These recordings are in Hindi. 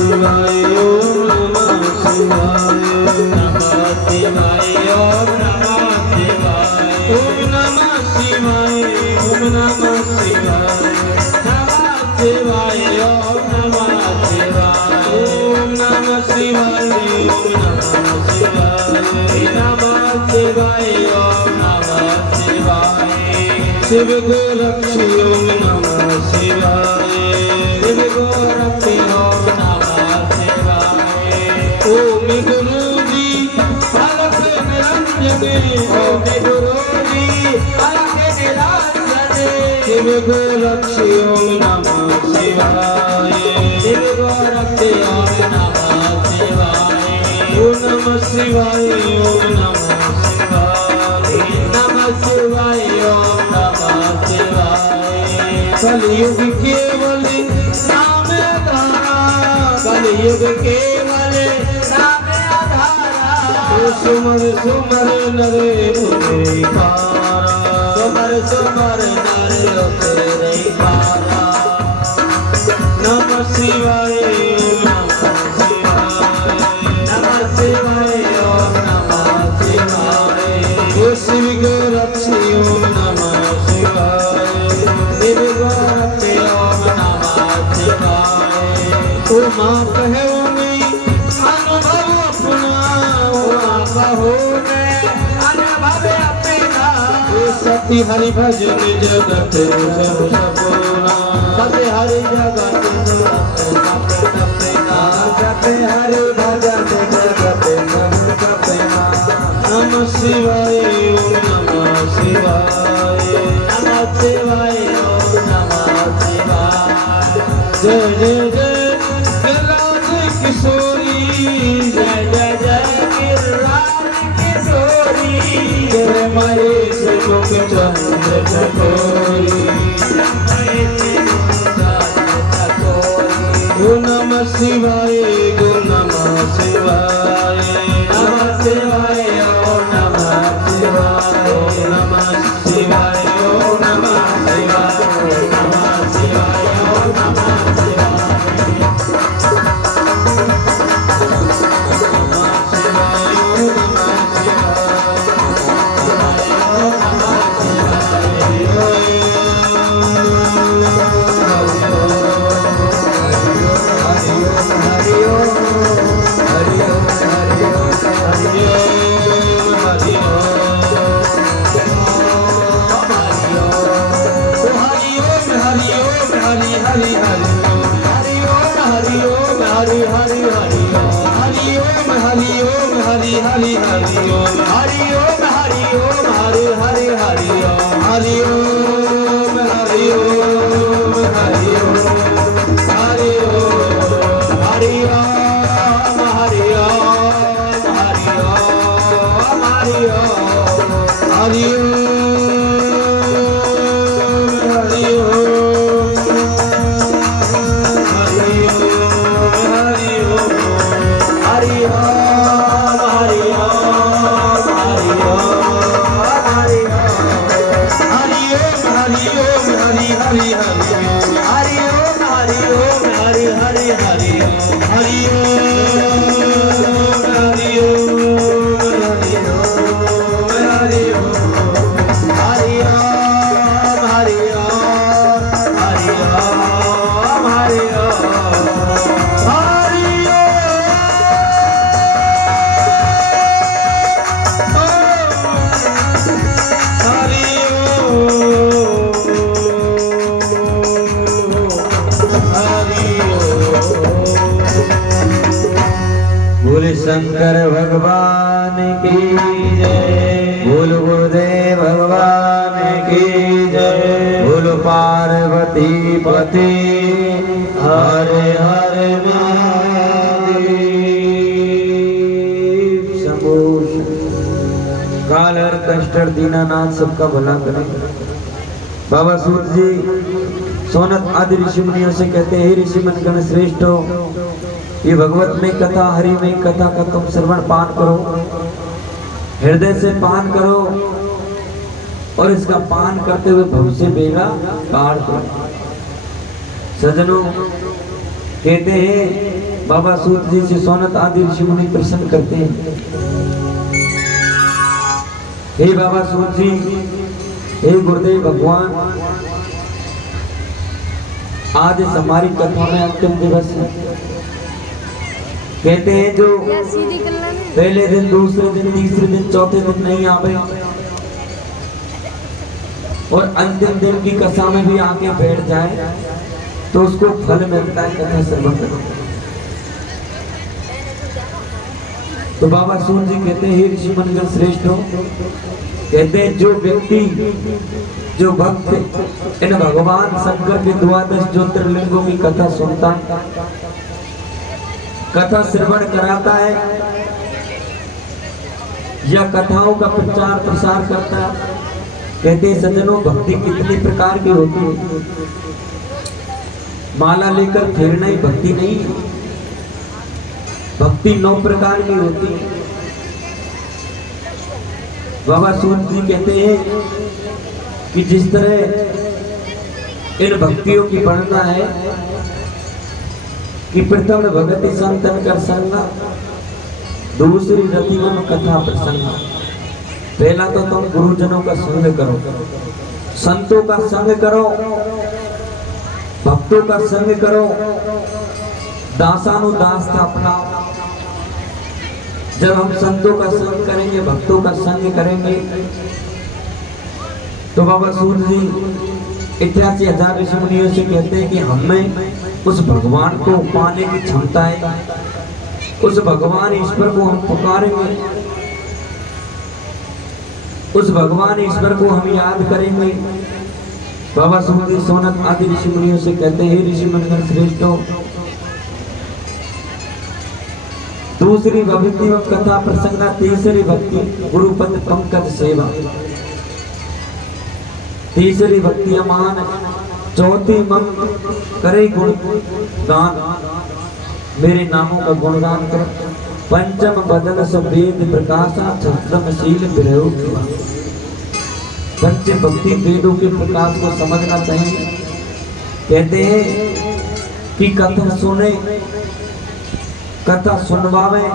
शिवाय ओम नमः शिवाय नमः शिवाय ओम नमः शिवाय ओम नमः शिवाय ओम नमः शिवाय नमः शिवाय ओम नमः शिवाय ओम नमः शिवाय ओम नमः शिवाय नमः शिवाय ओम नमः शिवाय शिव गोरक्षी ओम नमः शिवाय शिव गोरक्षी ओम नमः शिवाय ओम गुरु जी अलख निरंजने ओम गुरु जी अलख निरंजने शिव गोरक्षी ओम नमः शिवाय शिव गोरक्षी ओम नमः शिवाय ओम नमः शिवाय ओम नमः शिवाय नमः शिवाय ओम नमः शिवाय कलयुग केवल नाम आधारा कलयुग केवल नाम आधारा सुमर सुमर नरे तुरे पारा सुमर सुमर नरे तुरे पारा नमः शिवाय नमः शिवाय नमः शिवाय ओम नमः शिवाय ओ शिव गोरक्षी ओम नमः शिवाय शिव गोरक्षी ओम नमः शिवाय ओ माँ कहो में अनुभव अपना ओ कहो में अनुभव अपना ओ सती हरि भजन जगत सब सपना सती हरि जगत सपना सती हरि भजन जगत सब सपना नमः शिवाय ओम नमः शिवाय नमः शिवाय ओम नमः शिवाय जय जय जय गिरिराज किशोरी जय जय जय गिरिराज किशोरी जय महेश मुख चंद्र चकोरी ओ नमः शिवाय ओ नमः शिवाय नमः शिवाय ओम नमः शिवाय ओम नमः शिवाय ओम नमः शिवाय नमः शिवाय ओम नमः शंकर भगवान की जय बोल गुरुदेव भगवान की जय बोल पार्वती पति हरे हरे महादेव शंभो काल हर कष्ट दीनानाथ सबका भला करे। बाबा सूरज जी सोनत आदि ऋषि मुनियों से कहते हैं ऋषि मन गण श्रेष्ठ हो, ये भगवत में कथा हरि में कथा का तुम श्रवण पान करो, हृदय से पान करो और इसका पान करते हुए भविष्य बेड़ा पार करो। सजनों कहते हैं बाबा सूत जी से सोनत आदि ऋषि मुनि प्रश्न करते हैं, हे बाबा सूत जी, हे गुरुदेव भगवान, आज इस हमारी कथा में अंतिम दिवस है। कहते हैं जो पहले दिन, दूसरे दिन, तीसरे दिन, चौथे दिन नहीं आवे और अंतिम दिन की कथा में भी आके बैठ जाए तो उसको फल मिलता है कथा श्रवण करने। तो बाबा सूत जी कहते हैं, हे ऋषि मुनिगण श्रेष्ठ हो, कहते हैं जो व्यक्ति, जो भक्त इन भगवान शंकर के 12 ज्योतिर्लिंगों की कथा सुनता है, कथा श्रवण कराता है या कथाओं का प्रचार प्रसार करता है, कहते हैं सज्जनों भक्ति कितनी प्रकार की होती है। माला लेकर फिरना ही भक्ति नहीं है, भक्ति 9 प्रकार की होती है। बाबा सूत जी कहते हैं कि जिस तरह इन भक्तियों की वर्णना है कि प्रथम भगति संतन कर संगा, दूसरी रतिमन कथा प्रसंगा। पहला तो तुम गुरुजनों का संग करो, संतों का संग करो, भक्तों का संग करो, दासानुदास था अपनाओ। जब हम संतों का संग करेंगे, भक्तों का संग करेंगे, तो बाबा सूत जी 88,000 ऋषि मुनियों से कहते हैं कि हमें उस भगवान को पाने की क्षमता है, उस भगवान ईश्वर को हम पुकारेंगे, उस भगवान ईश्वर को हम याद करेंगे। बाबा सूत जी सोनत आदि ऋषि मुनियों से कहते हैं, हे ऋषि मुनिगण श्रेष्ठ हो, दूसरी भक्ति व कथा प्रसंगा, तीसरी भक्ति गुरुपद पंकज सेवा, तीसरी भक्ति अमान, चौथी मम करे गुण गान, मेरे नामों का गुणगान कर, पंचम बदन सब वेद प्रकाशा, छत्रम शील विरह। सच्चे भक्ति वेदों के प्रकाश को समझना चाहिए। कहते हैं कि कथा सुने, कथा सुनवावे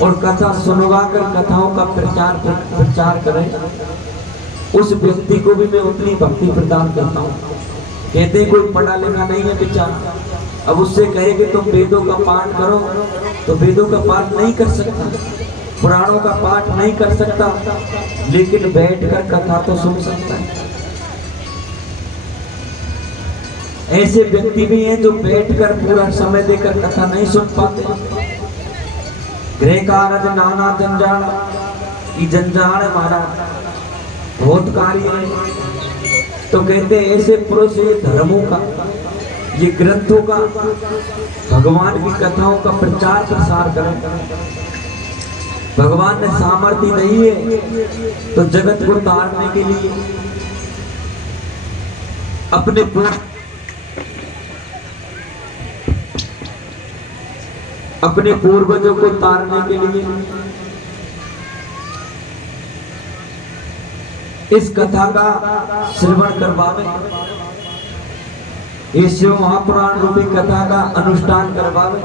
और कथा सुनवाकर कथाओं का प्रचार करें, उस व्यक्ति को भी मैं उतनी भक्ति प्रदान करता हूँ। कहते हैं कोई पढ़ा लिखा नहीं है बेचारा, अब उससे कहे कि तुम वेदों का पाठ करो तो वेदों का पाठ नहीं कर सकता, पुराणों का पाठ नहीं कर सकता, लेकिन बैठकर कथा तो सुन सकता है। ऐसे व्यक्ति भी हैं जो बैठकर पूरा समय देकर कथा नहीं सुन पाते। गृह कारज नाना जंजाल, ये जंजाल हमारा बहुत कार्य है। तो कहते हैं ऐसे पुरुष ये धर्मों का, ये ग्रंथों का, भगवान की कथाओं का प्रचार प्रसार करें। भगवान ने सामर्थ्य नहीं है तो जगत को तारने के लिए अपने पूर्वजों को तारने के लिए इस कथा का श्रवण करवावे, इस शिव महापुराण रूपी कथा का अनुष्ठान करवावे,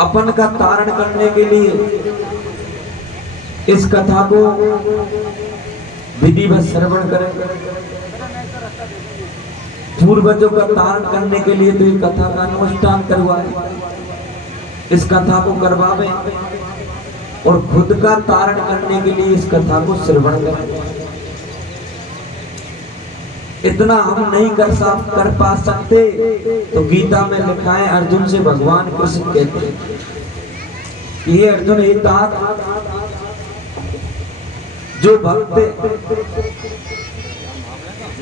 अपन का तारण करने के लिए इस कथा को विधिवत श्रवण करें। पूर्वजों का तारण करने के लिए तो ये कथा का अनुष्ठान करवाए, इस कथा को करवावे और खुद का तारण करने के लिए इस कथा को श्रवण करें। इतना हम नहीं कर पा सकते तो गीता में लिखा है, अर्जुन से भगवान कृष्ण कहते हैं कि हे अर्जुन, हे तात, जो भक्त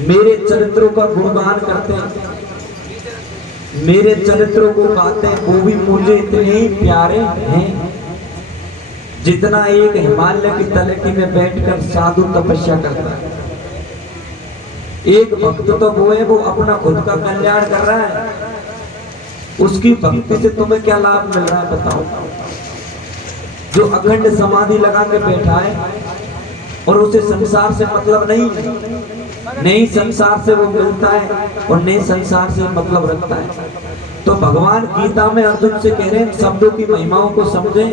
मेरे चरित्रों का गुणगान करते हैं, मेरे चरित्रों को गाते हैं, वो भी मुझे इतने ही प्यारे हैं जितना एक हिमालय की तलहटी में बैठकर साधु तपस्या करता है। एक भक्त तो वो है, वो अपना खुद का कल्याण कर रहा है, उसकी भक्ति से तुम्हें क्या लाभ मिल रहा है बताओ। जो अखंड समाधि लगा के बैठा है और उसे संसार से मतलब नहीं, नहीं संसार से वो मिलता है और नहीं संसार से मतलब रखता है। तो भगवान गीता में अर्जुन से कह रहे हैं शब्दों की महिमाओं को समझें,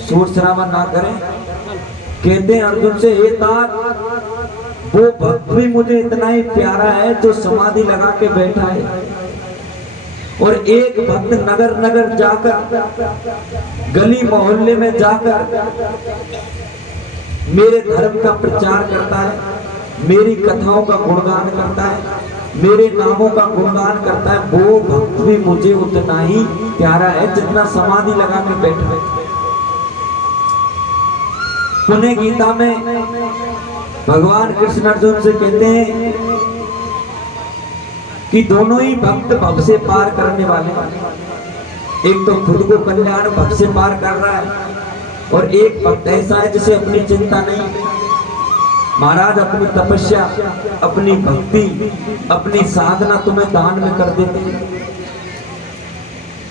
शोर शराबा ना करें। कहते हैं अर्जुन से, हे तात वो भक्त भी मुझे इतना ही प्यारा है जो समाधि लगा के बैठा है, और एक भक्त नगर नगर जाकर, गली मोहल्ले में जाकर मेरे धर्म का प्रचार करता है, मेरी कथाओं का गुणगान करता है, मेरे नामों का गुणगान करता है, वो भक्त भी मुझे उतना ही प्यारा है जितना समाधि लगा के बैठा है। पुण्य गीता में भगवान कृष्ण अर्जुन से कहते हैं कि दोनों ही भक्त भव से पार करने वाले हैं। एक तो खुद को कल्याण भव से पार कर रहा है, और एक भक्त ऐसा है जिसे अपनी चिंता नहीं। महाराज अपनी तपस्या, अपनी भक्ति, अपनी साधना तुम्हें दान में कर देते हैं,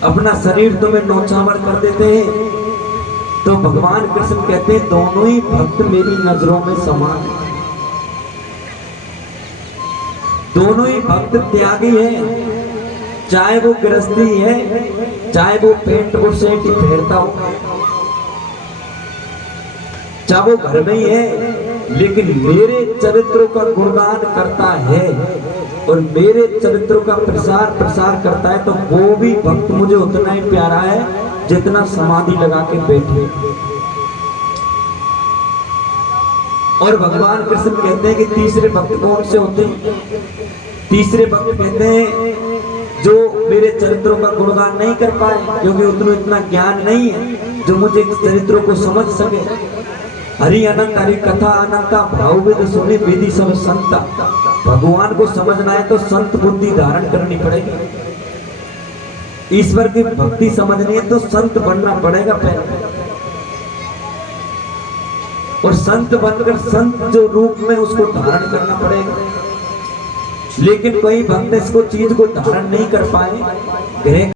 अपना शरीर तुम्हें नौछावर कर देते हैं। तो भगवान कृष्ण कहते हैं दोनों ही भक्त मेरी नजरों में समान हैं, दोनों ही भक्त त्यागी है, चाहे वो गृहस्थी है, चाहे वो पेंट बुशर्ट फेरता हो, चाहे वो घर में ही है, लेकिन मेरे चरित्रों का गुणगान करता है और मेरे चरित्रों का प्रसार करता है, तो वो भी भक्त मुझे उतना ही प्यारा है जितना समाधि लगा के बैठे। और भगवान कृष्ण कहते हैं कि तीसरे भक्त कौन से होते हैं? तीसरे भक्त कहते हैं जो मेरे चरित्रों का गुणगान नहीं कर पाए, क्योंकि उतना इतना ज्ञान नहीं है जो मुझे चरित्रों को समझ सके। हरि अनंत हरि कथा अनंता भाव वेद सुने विधि सब संता। भगवान को समझना है तो संत बुद्धि धारण करनी पड़ेगी, ईश्वर की भक्ति समझनी है तो संत बनना पड़ेगा पहले, और संत बनकर संत जो रूप में उसको धारण करना पड़ेगा। लेकिन कोई भक्त इसको चीज को धारण नहीं कर पाए,